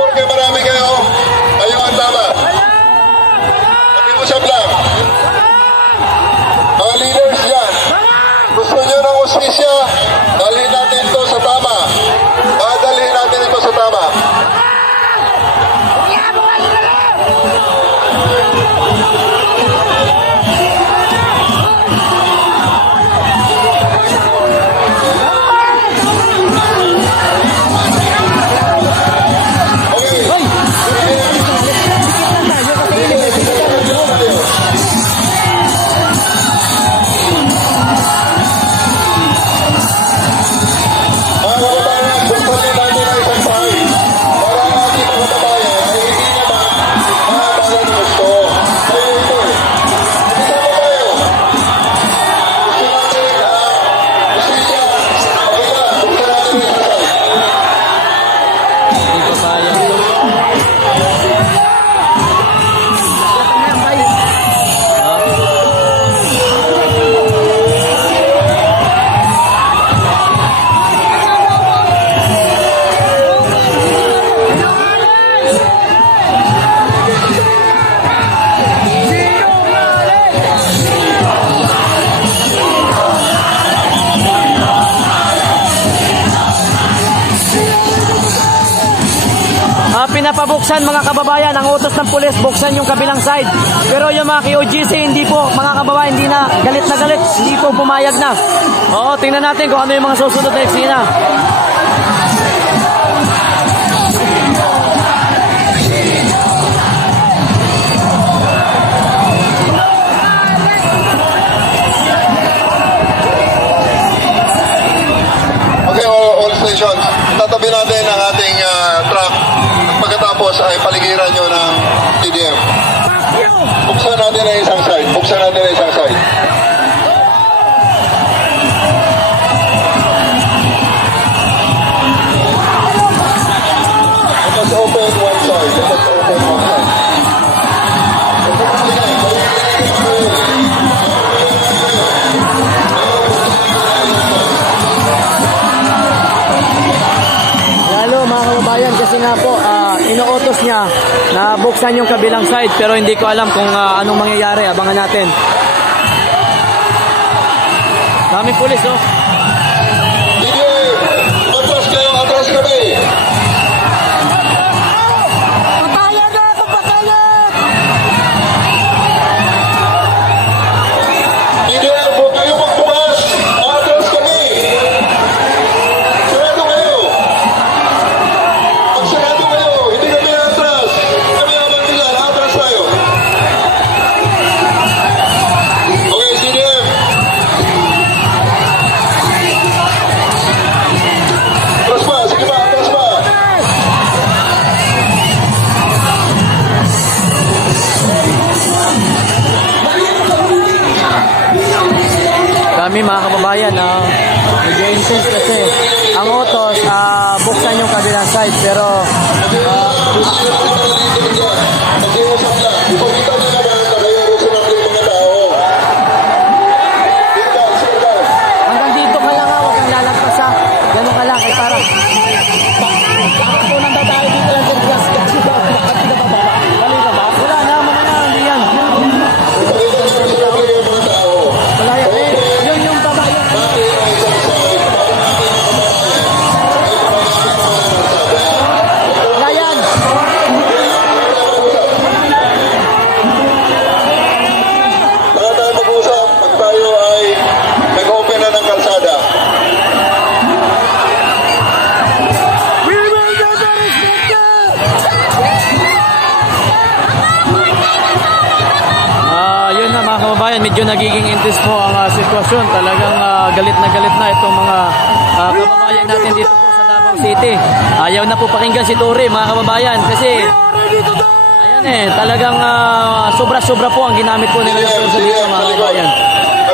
Porque marami kayo, kayo ang tama. Mag-iusap lang. Mga leaders dyan, gusto nyo ng hustisya, dalhin natin ito sa tama. Dalhin natin ito sa tama. Pinapabuksan mga kababayan, ang utos ng pulis, buksan yung kabilang side. Pero yung mga KOGC, hindi po, mga kababayan, hindi na galit, hindi po pumayag na. Oo, tingnan natin kung ano yung mga susunod na eksena. Okay, all stations, tatabi natin ang ating truck. Pagkatapos ay paligiran nyo ng TDM. Buksan natin ang isang side. Buksan natin ang isang side. Let us open one side. Let us open one side. Lalo mga kababayan, kasi nga po, inuutos niya na buksan yung kabilang side, pero hindi ko alam kung anong mangyayari. Abangan natin. Daming pulis, oh. Sige! Atras kayo! Atras kami! Patayan na ako! Patayan! Sige! Huwag kayo magbukas! Atras kami! Sarado kayo! Magsarado kayo! Hindi kami atras! Kami ang magbilan! Atras tayo! Okay, CDM! Atras pa! Sige pa! Atras pa! Kami mga kababayan, medyo intense kasi ang utos, buksan yung kabilang side, pero Mag-iusap lang. Ipagkita nyo naman na kayo rusunan ng mga tao. Sit down, sit down. hanggang dito ka lang, huwag kang lalagpas, ha. Ganun ka lang, ay parang unang daw tayo dito lang sa gas. Wala naman na, hindi yan. Ipagkita nyo rusunan ng mga tao. Wala yan, yun yung baba yun. Natin ang isang side. Wala yan. Saka tayo mag-usap pag tayo ay nag-open na ng kalsada. Yun na mga kababayan, medyo nagiging intense po ang sitwasyon. Talagang galit na itong mga kababayan natin dito po sa Davao City. Ayaw na po pakinggan si Tori mga kababayan kasi ayan talagang sobra-sobra po ang ginamit po nila ng sa dito mga kababayan.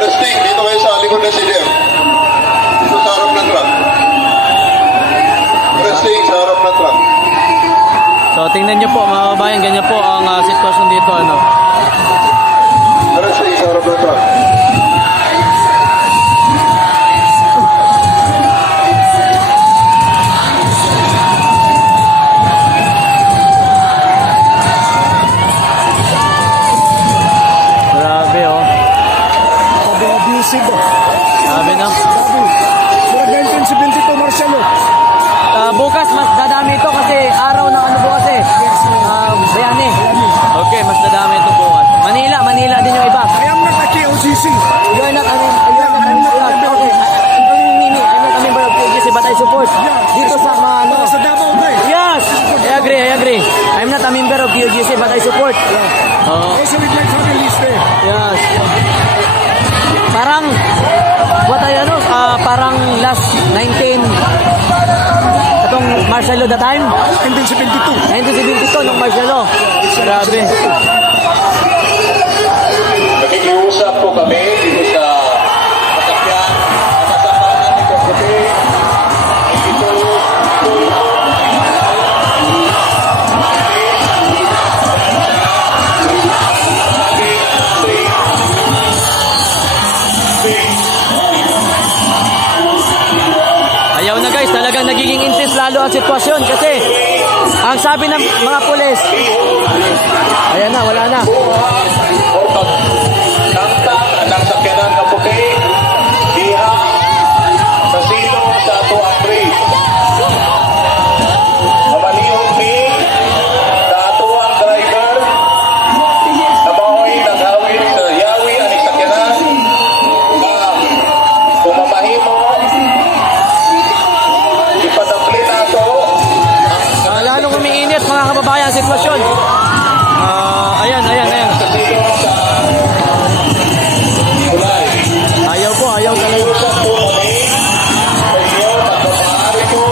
Arresting, dito kayo sa likod ng CDM. Dito sa harap ng truck. Arresting sa harap ng truck. So tingnan nyo po mga kababayan, ganyan po ang sitwasyon dito. Arresting sa harap ng truck. PUGC, Batay Support. Oo. Also, we'd like family list there. Yes. Parang, parang last 19, itong martial law the time? 1972. 1972 nung martial law. Grabe. Nakikiusap po kami dito sa masakyan. Masasapanan nito kasi ito Ayaw na guys, talagang nagiging intense lalo ang sitwasyon kasi ang sabi ng mga pulis, ayan na, wala na. o pagtangtang ng sakyanan na puti diha sa silong sa ato ang bridge. Mamalihong mi sa ato ang driver na mao'y naghawin sa yawi ang sakyanan na kung mamahimo ipadapli nato Lalong umiinit mga kababayan ang sitwasyon. Ayan. sa silong sa kulay. Ayaw talaga. Usap po kami sa inyo at kung maaari po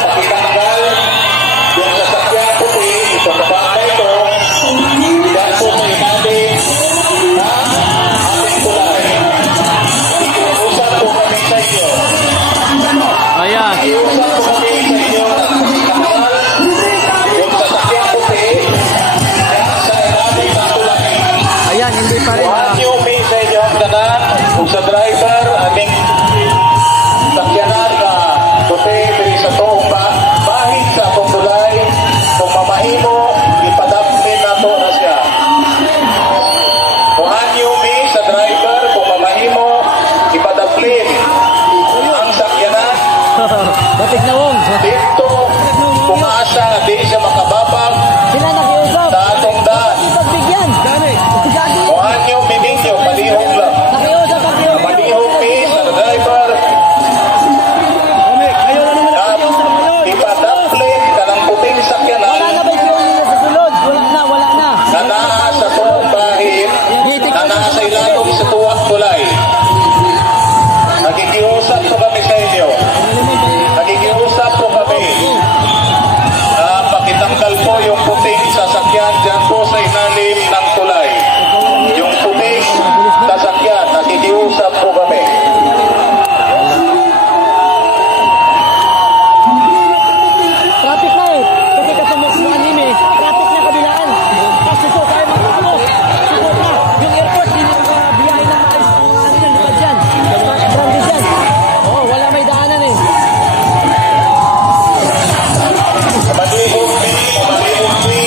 pakitanggal yung sasakyan puti, itong kabanga ito, yan po may natin na ating kulay. Usap po kami sa inyo. Ayan. Usap po kami sa inyo na pakitanggal yung sasakyan puti, yan sa ilalim ng kulay. Ayan, hindi pa rin. Kuhaan niyo may sa inyong tanan kung sa driver aming sakyanan na puti diri sa toong bahid sa atong tulay kung mamahimo ipadapin nato na siya. Kuhaan niyo may sa driver kung mamahimo ipadapin ang sakyanan Batik na wong. dito kung asa di siya makababag Sila nakiusap. sa atong daan. Pagbigyan. Kuhaan niyo may ninyo palihog lang. Nakiusap. Malihog mi sa driver na ipadaplit ka ng puting sakyanan Wala na ba yung nila sa sulod? Wala na. na naa sa tuwang bahid na naa sa ilalong sa tuwang tulay. Nakikiusap po kami sa inyo. Nakikiusap po kami na pakitanggal po yung puting sasakyan dyan po sa ilalim ng tulay. Yung puting sasakyan, nakikiusap po kami. Traffic na eh. Kasi kasama anime. Traffic na kabilaan. Kasi po tayo magkano. Suko pa. Yung airport, hindi nakabiyahe ng maayos. Ano yan, lipad dyan. Branded dyan. Oo, wala may daanan eh. Malihog mi.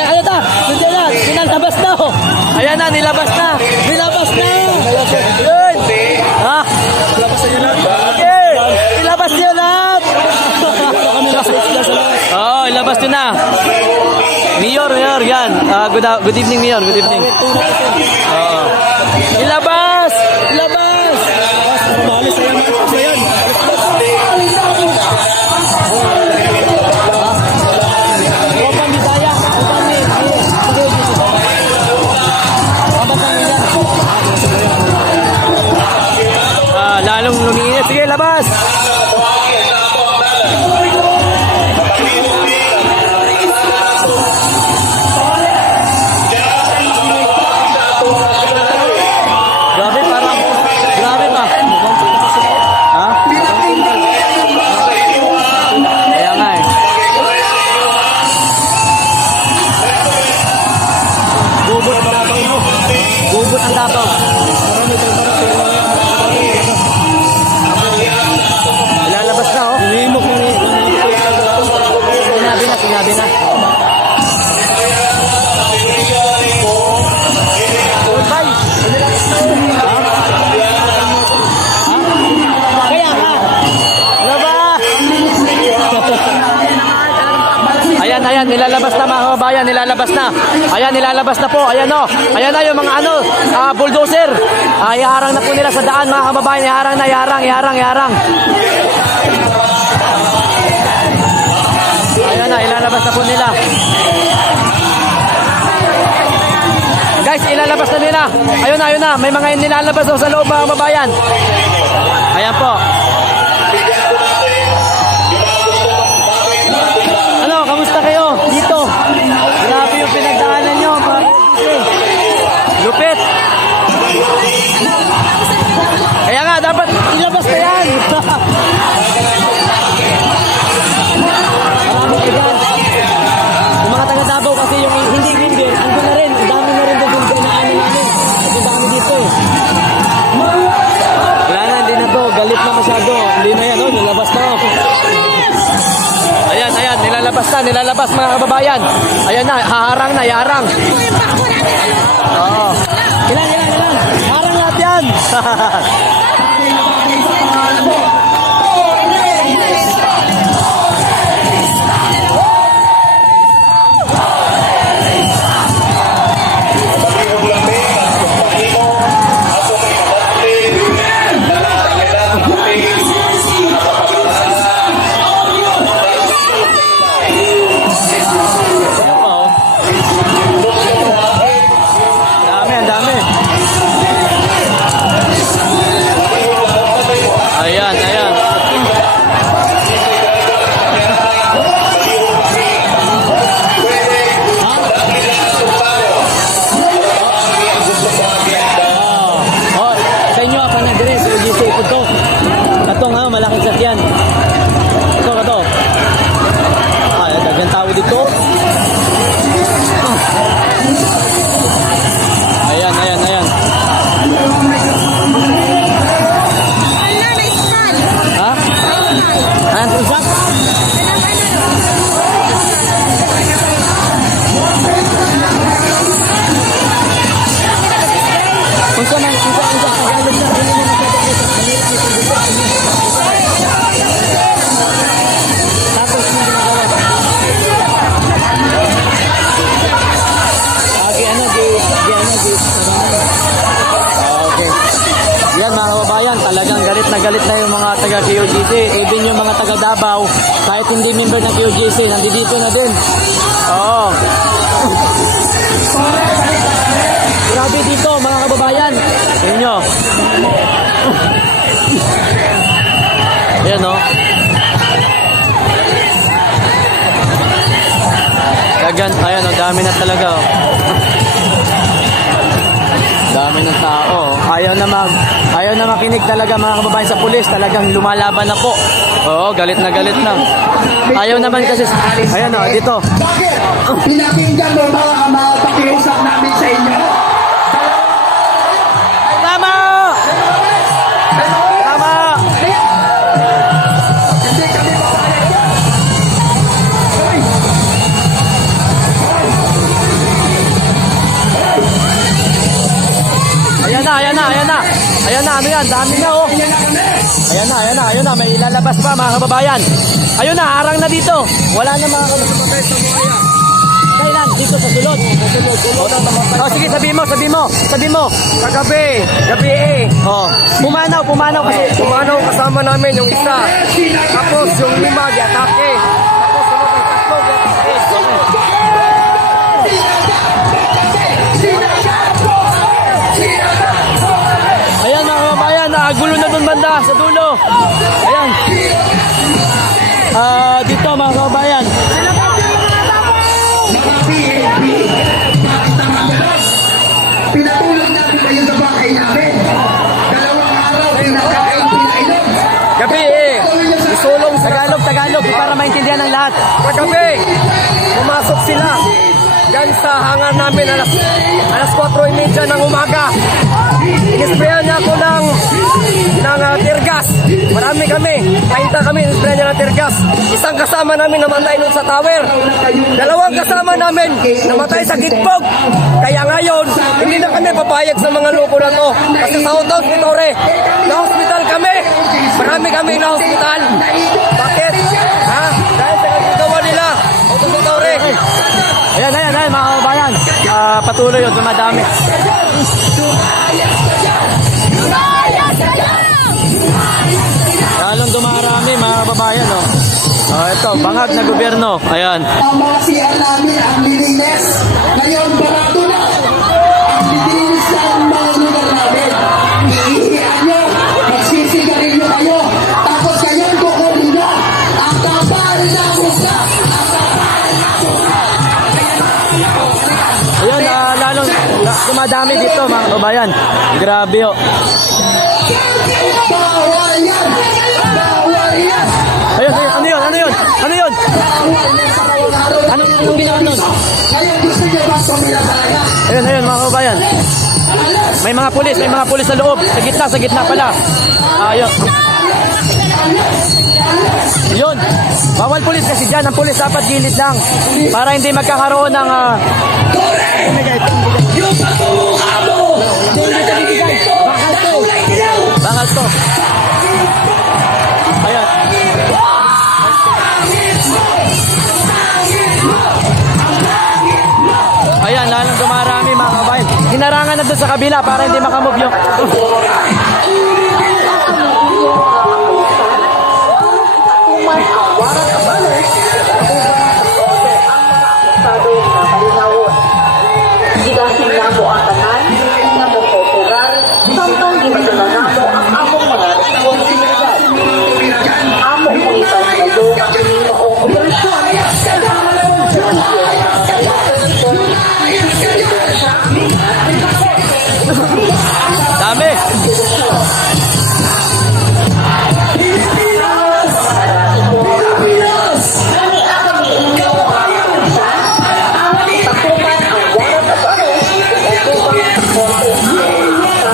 Ano ta? Nandiyan na. Sinalabas na oh. Ayan na, nilabas na. Nilabas na. Yun. Ha? Okay. Ilabas niyo lahat. Oo, ilabas niyo na. Mayor, yan. Good evening, Mayor. Good evening. Oo. Ilabas! Ilabas! Open Bisaya. Lalong lumiinit. Sige, labas! Grabe, parang grabe pa. Ha? Kaya nga eh. Gubot ang dabaw mo. Gubot ang dabaw. Ilalabas na oh. Sinabi na. Goodbye. Kaya nga. Laba. Ayan, nilalabas na mga kababayan, nilalabas na. Ayan, nilalabas na po. Ayan o. Ayan na yung mga bulldozer. Iharang na po nila sa daan mga kababayan. Iharang. Ayan ilalabas na po nila. Guys, ilalabas na nila. Ayun na. May mga nilalabas daw sa loob mga kababayan. Ayan po. Ano, kamusta kayo dito? Grabe yung pinagdaanan nyo, mga lupit. Kaya nga, dapat ilabas na yan. Maraming iban. Yung mga taga-Davao kasi yung hindi member, andun na rin. Ang dami na rin doon yung naano namin. Ang dami dito eh. Wala na, hindi na to. Galit na masyado. Hindi na yan, oh. Nilabas na. Ayan, nilalabas mga kababayan. Ayan na, haharang na, yarang. Oo. Ilan. Harang lahat yan. Ang dami. Ayan. Oh, sa inyo apa na dire sa UGC ito. Katong ha, malaking sakyan. Kato. Ay, dagang tao dito. Ayan. Ha? Ano usak? Unsa man Tagalog na dili mo tapos mo ginagawa. Okay. Yan mga kababayan, talagang galit na yung mga taga QGC. Even yung mga taga Davao, kahit hindi member ng QGC, nandito na din. Oo. Grabe dito mga kababayan. Tingnan nyo. Ayan o. Ayan o, dami na talaga o. Dami ng tao. Ayaw na makinig talaga mga kababayan sa pulis. Talagang lumalaban na po. Oo, galit na. Ayaw naman kasi. Ayan o, dito. Bakit? Pinakinggan mo mga pakiusap namin sa inyo? Tama! Hindi kami papayag yan. Ayan na, ano yan? Dami na oh. Ayan na. May ilalabas pa mga kababayan. Ayun na, harang na dito. Wala na mga kababayan sa buhaya. Kailan? Dito sa sulod. Oh, sige, sabi mo. Kagabi. Gabi eh. Oh. Pumanaw kasi. Pumanaw kasama namin yung isa. Tapos yung lima, di-atake. Tapos sunod ang tatlo, di-atake. Ayan mga kababayan, gulo na dun banda sa dulo. Ayan. Dito mga kababayan. Pinatulog natin kayo sa bahay namin. 2 araw, pinakain, pinainom. Gabi eh. Isulong Tagalog para maintindihan ng lahat. Kagabi, pumasok sila. Diyan sa hangar namin alas 4:30 ng umaga. Inisprayan niya ako ng tear gas. Marami kami. 30 kami, inisprayan niya ng tear gas. Isang kasama namin namatay nun sa tower. 2 kasama namin namatay sa gitpog. Kaya ngayon, hindi na kami papayag sa mga loko na to. Kasi sa hospital, na-hospital kami. Marami kami na-hospital. Bakit? Ha? Dahil sa kagagawa nila. Hospital. Ayan mga kababayan. Patuloy yun, dumadami. Lalong dumarami mga kababayan. Oh. Ito, bangag na gobyerno. Ayan. Ang mga CR namin ang lilinis. Ngayon, barado na. Ang lilinis na ang mga lugar namin. Iihiyan nyo, magsisigarilyo kayo. Tapos ngayon, kukunin na. Ang kapal na musa. Ang kapal na musa. Ayun, lalong dumadami dito mga kababayan. Grabe oh. Bawal yan! Bawal yan! Ayun, ano yun? Ano yun? Ano yun? Bawal yan sa bawang araw. Anong ginawa nun? Ngayon, gusto nyo ba sumilabayan? Ayun mga kababayan. May mga pulis sa loob. Sa gitna pala. Ayun. Yun. Bawal pulis kasi dyan. Ang pulis dapat gilid lang. Para hindi magkakaroon ng... Bakal to. Ayan. Ayan, lalong dumarami mga kabayan. Hinarangan na doon sa kabila para hindi makamove yung... Gidahin na mo ang tanan, na mo popular, samtang ginito na mo ang among mga responsibilidad. Among kong isang kayo, ang operasyon. Dami!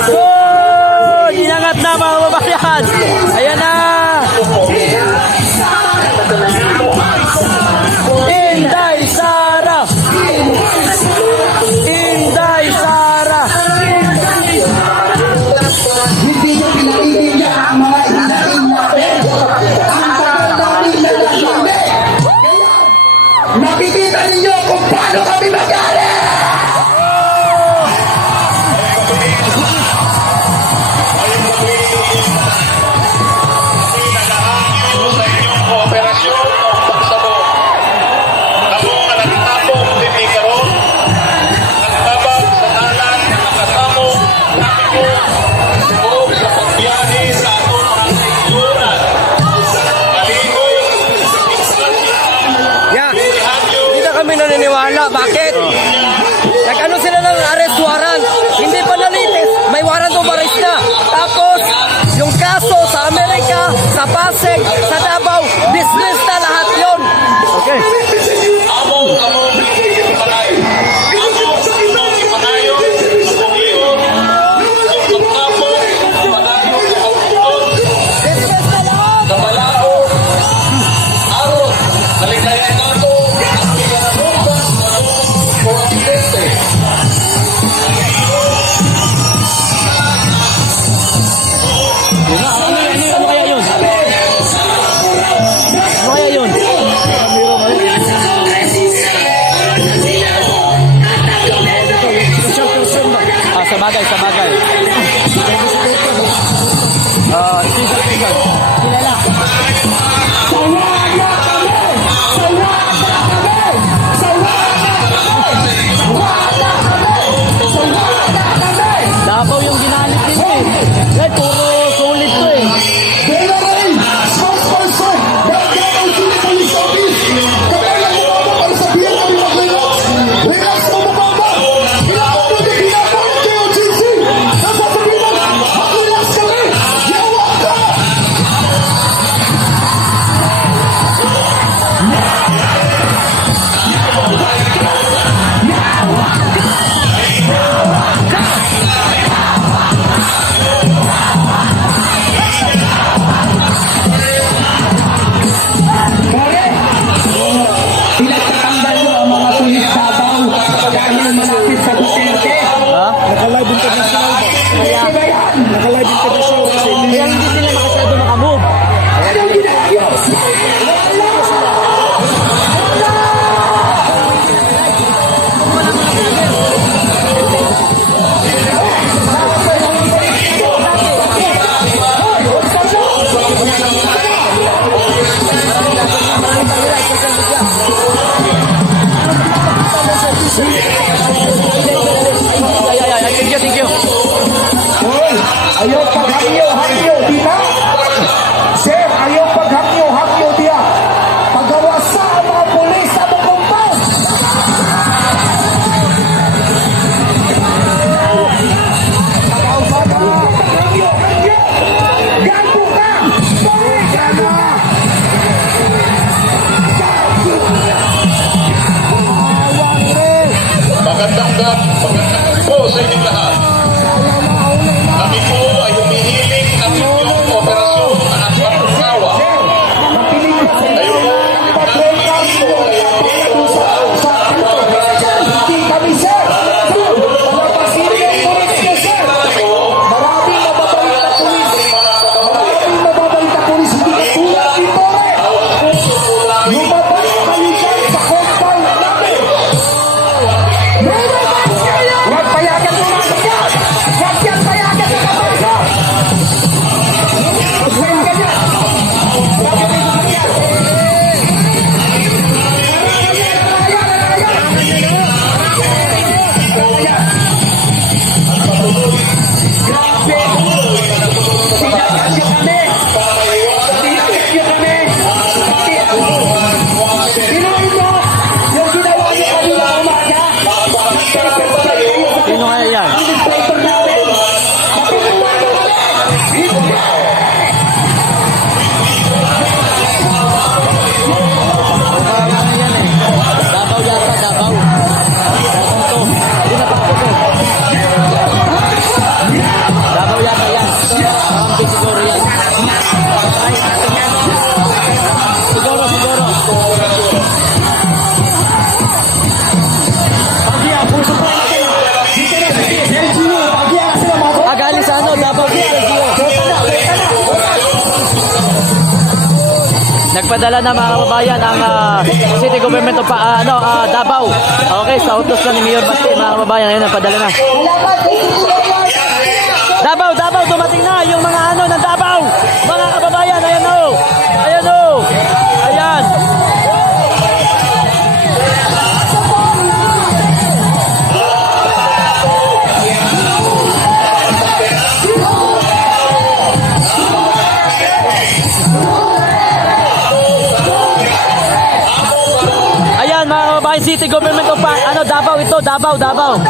Oh! Inangat na mga babayan! Ayan na! Inday Sara! Inday Sara! Hindi nyo pinaiingat ang mga inain natin. Ang tagal namin na nasyami. Nakikita ninyo kung paano kami magalit! Operasyon ng pagsabot. Ako ang nagtapong tinikaron, nagtabag sa talan ng nakasamo, nakiko, sigurog sa pagbiyahe sa atong mga kailunan. Maligos, Yeah. Hindi na kami naniniwala. Bakit? Nag-ano sila ng arrest warrant. Hindi pa nalitis. May warrant of arrest na. Tapos, yung kaso sa Amerika, sa Pasig, sa Davao, business na lahat yon. Okay. among kamong ipanay. Among sa itong ipanayo, sa iyon, yung pagtapong, ipanayo, sa pagtutod, Business na lahat. sa balao, aron, naligayan nato, ang pinanamukan na o aksidente. Ano kaya yun? nagpadala na mga kababayan ang City Government of Davao. Okay, sa utos na ni Mayor Basti mga kababayan, ayun nagpadala na. Davao, dumating na yung mga ng Davao. Mga kababayan, ayan o. Ayan o. Ayan. Ayan mga kababayan, City Government of Davao ito, Davao.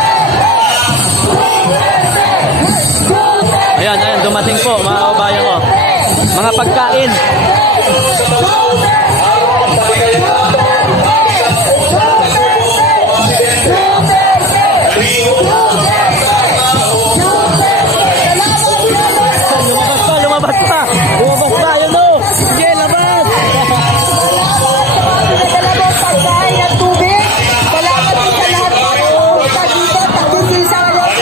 Ayan, dumating po mga kababayan ko. Mga pagkain. Lumabas pa, yun o. Sige, labas. Dalawang pagkain at tubig. Salamat po sa lahat po. Dito, pag-usisa kayo.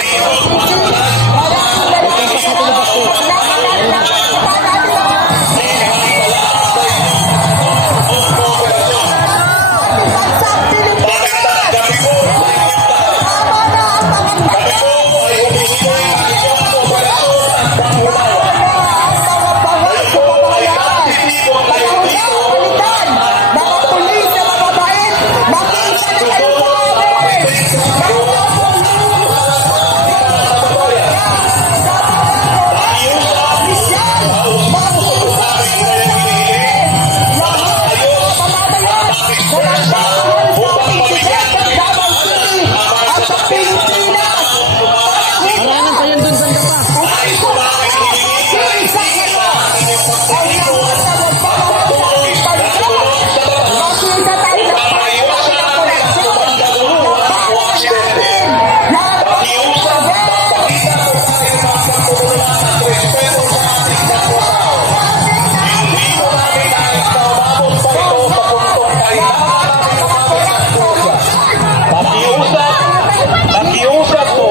Pakiusap po,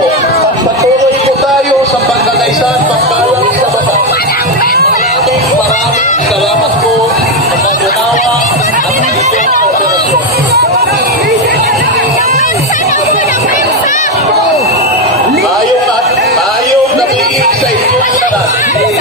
patuloy po tayo sa pagkakaisan, pagbalang sa bata. Maraming salamat po sa pag-unawa at bibigyan ng operasyon. Mayong nagiging sa inyo lahat.